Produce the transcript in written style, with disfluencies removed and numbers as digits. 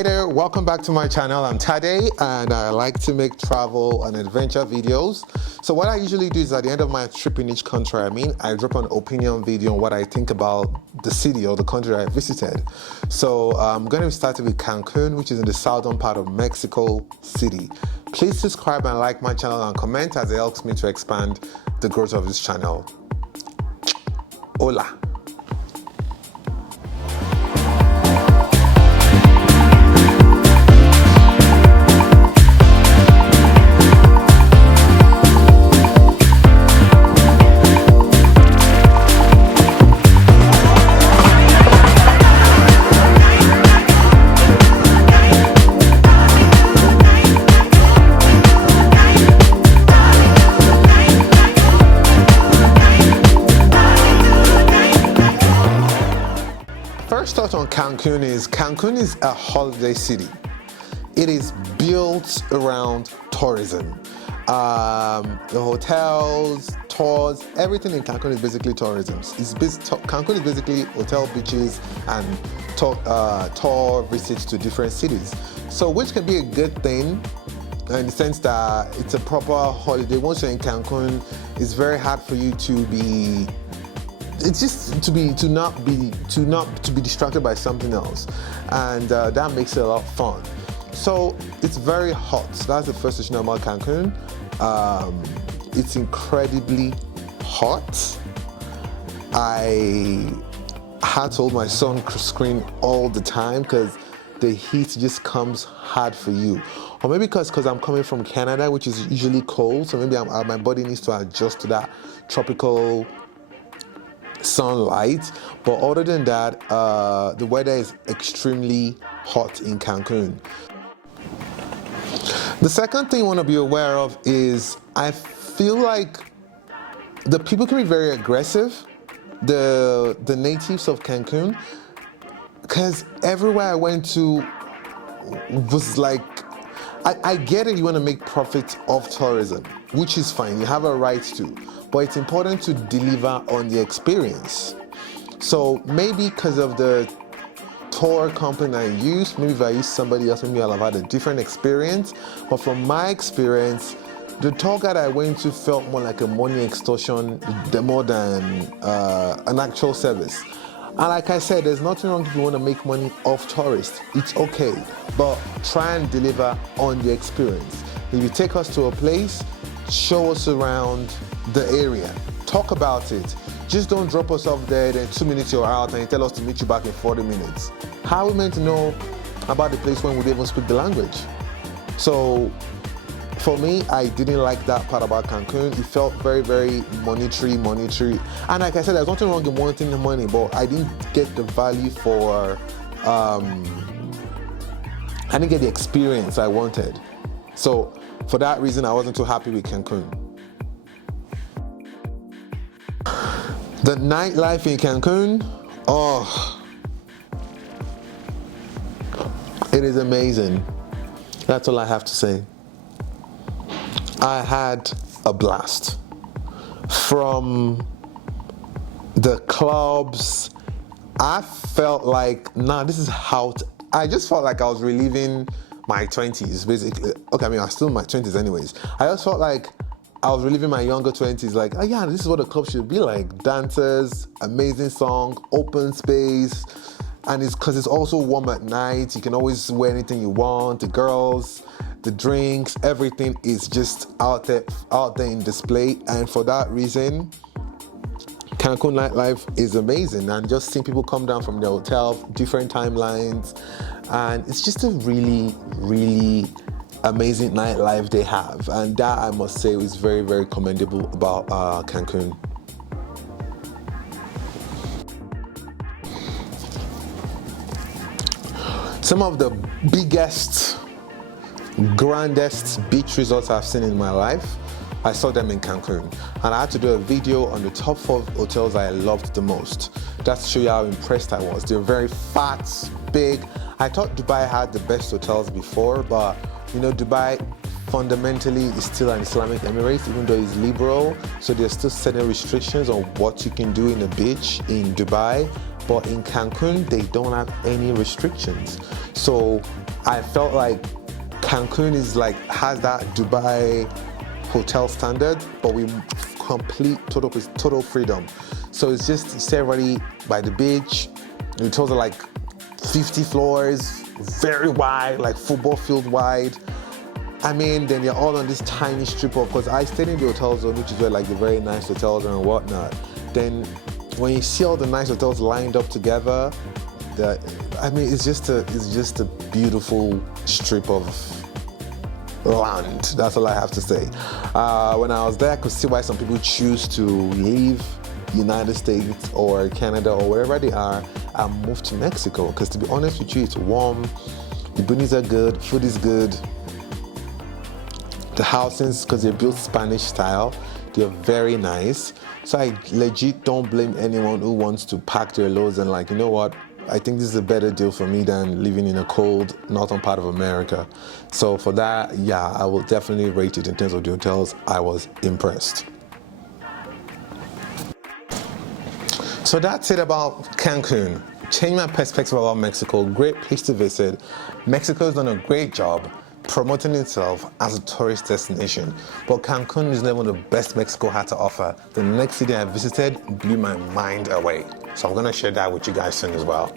Hey there, welcome back to my channel. I'm Tade and I like to make travel and adventure videos. So what I usually do is at the end of my trip in each country I drop an opinion video on what I think about the city or the country I visited. So I'm going to start with Cancun, which is in the southern part of Mexico City. Please subscribe and like my channel and comment as it helps me to expand the growth of this channel. Hola. First thought on Cancun is a holiday city. It is built around tourism. The hotels, tours, everything in Cancun is basically tourism. Cancun is basically hotel, beaches, and tour visits to different cities. So which can be a good thing in the sense that it's a proper holiday. Once you're in Cancun, it's very hard for you to be not be distracted by something else, and that makes it a lot of fun. So it's very hot. That's the first thing about Cancun. It's incredibly hot. I had to hold my sunscreen all the time because the heat just comes hard for you. Or maybe because I'm coming from Canada, which is usually cold, so maybe my body needs to adjust to that tropical sunlight. But other than that, the weather is extremely hot in Cancun. The second thing you want to be aware of is I feel like the people can be very aggressive, the natives of Cancun, because everywhere I went to was like, I get it, you want to make profit off tourism, which is fine, you have a right to, but it's important to deliver on the experience. So maybe because of the tour company I used, maybe if I used somebody else, maybe I'll have had a different experience. But from my experience, the tour guide I went to felt more like a money extortion more than an actual service. And like I said, there's nothing wrong if you want to make money off tourists. It's okay, but try and deliver on the experience. If you take us to a place, show us around the area, talk about it. Just don't drop us off there, then 2 minutes you're out and you tell us to meet you back in 40 minutes. How are we meant to know about the place when we don't even speak the language? So for me, I didn't like that part about Cancun. It felt very, very monetary. And like I said, there's nothing wrong in wanting the money, but I didn't get the value for, I didn't get the experience I wanted. So for that reason, I wasn't too happy with Cancun. The nightlife in Cancun, oh, it is amazing. That's all I have to say. I had a blast. From the clubs, I felt like, this is how, I just felt like I was reliving my 20s, basically. Okay, I mean, I was still in my 20s anyways. I just felt like I was reliving my younger 20s, like, oh yeah, this is what a club should be like. Dancers, amazing song, open space, and it's because it's also warm at night. You can always wear anything you want. The girls, the drinks, everything is just out there in display. And for that reason, Cancun nightlife is amazing. And just seeing people come down from the hotel, different timelines, and it's just a really, really amazing nightlife they have, and that I must say is very, very commendable about Cancun. Some of the biggest, grandest beach resorts I've seen in my life, I saw them in Cancun, and I had to do a video on the top 4 hotels I loved the most. That's to show you how impressed I was. They're very fat, big. I thought Dubai had the best hotels before, but you know, Dubai fundamentally is still an Islamic Emirate, even though it's liberal. So there's still certain restrictions on what you can do in a beach in Dubai. But in Cancun, they don't have any restrictions. So I felt like Cancun is like has that Dubai hotel standard, but we complete total freedom. So it's just it's everybody by the beach. The hotels are like 50 floors, very wide, like football field wide. I mean, then you're all on this tiny strip of, because I stayed in the hotel zone, which is where like the very nice hotels are and whatnot. Then when you see all the nice hotels lined up together, it's just a beautiful strip of land. That's all I have to say. When I was there, I could see why some people choose to leave United States or Canada or wherever they are and move to Mexico. Because to be honest with you, it's warm, the buildings are good, food is good. The houses, because they're built Spanish style, they're very nice. So I legit don't blame anyone who wants to pack their loads and like, you know what, I think this is a better deal for me than living in a cold northern part of America. So for that, yeah, I will definitely rate it in terms of the hotels. I was impressed. So that's it about Cancun. Change my perspective about Mexico. Great place to visit. Mexico has done a great job promoting itself as a tourist destination. But Cancun is not one of the best Mexico had to offer. The next city I visited blew my mind away. So I'm gonna share that with you guys soon as well.